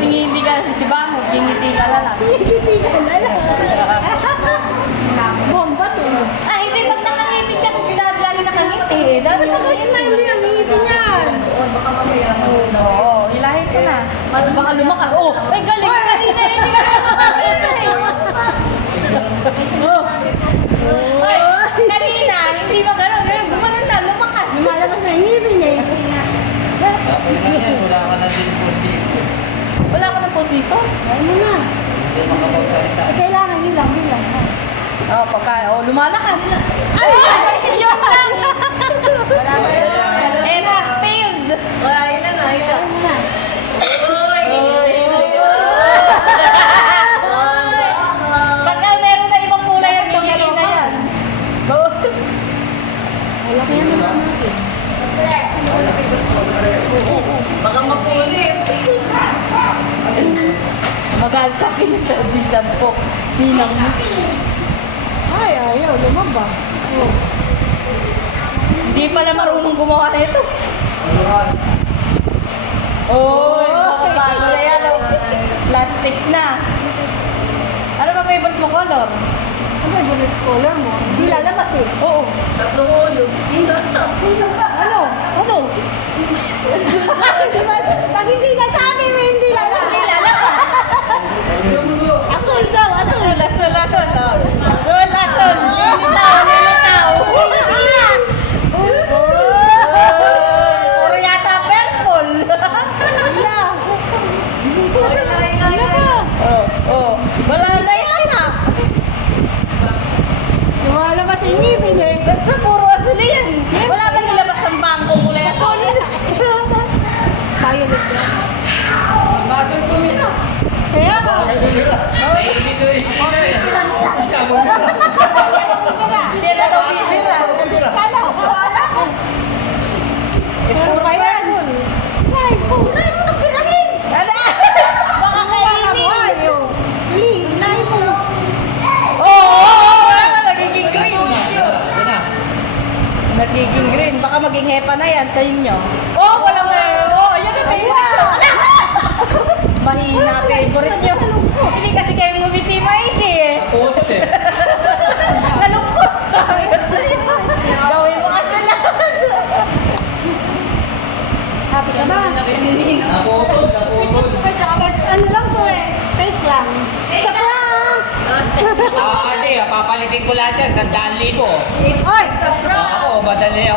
hindi ka sisibang, ngingiti ka na lang. Ngingiti ka na lang. Bomba to. Ah, hindi pag nakangipin kasi sila lagi nakangiti eh. Dapat Naka-smile din ang ngingiti niyan. baka mamaya. Oo, ilahit ko na. Baka lumakas. Oh, ay galing kanina hindi ka nakakangiti. Oh. Ay, kanina, hindi ba gano'n? Ngayon, gumanon na, lumakas. Lumalabas na yung ngipin niya. Tapos na yan, wala ka na din postis ko. Wala ka ng posisyon? Ano na? Hindi makapagsalita. Kailangan bilang. Oh, lumalakas. Ay, yun lang. Era, failed. Ay, ilan na. Pagka meron na ibang kulay, ang bibigay na yan. Go. Wala kaya naman natin. Baka makulit. Magalit sa akin yung kadilan po. Ninang mo. Ay, ayaw. Lumabas. Oh. Hindi pala marunong gumawa na ito. Oy, bago na yan. Oh. Plastic na. Ano ba favorite mo color? Ano yung bullet color mo? Hindi lalabas eh. Oo. Tatlong ulo. Ano? Ano? Pag hindi nasabi mo, hindi lalabas. Hindi lalabas. Asul daw, asul. Asul, asul, asul. Oh. Asul, asul. Lilitaw, lilitaw. Puro yata purple. Oh, oh. Wala na yata. Lumalabas yung ngipin eh. Puro asul yan. Wala ba nilabas ang bangko kulay asul? Violet yan. Bakit ko yun? Kaya ba? Naiinit ko eh. Siya mo na. Siya na daw bibira. Kala ko wala. Puro pa yan. Ay, po. Ano? Baka kainin. Li, inay mo. Oo, nagiging green. Yan na. Nagiging green. Baka maging hepa na yan. Tayo nyo. Oh, walang oh, yan ang favorite nyo. Mahina favorite nyo. Hindi kasi kayo ngumiti maigi eh. Utol eh. Nalungkot. Gawin mo kasi lang. Happy ka ba? Naputol, naputol. Ano lang to eh. Fake lang. Sa prank. Papalitin ko lahat yan, 100,000. Oy! Ako, madali ako.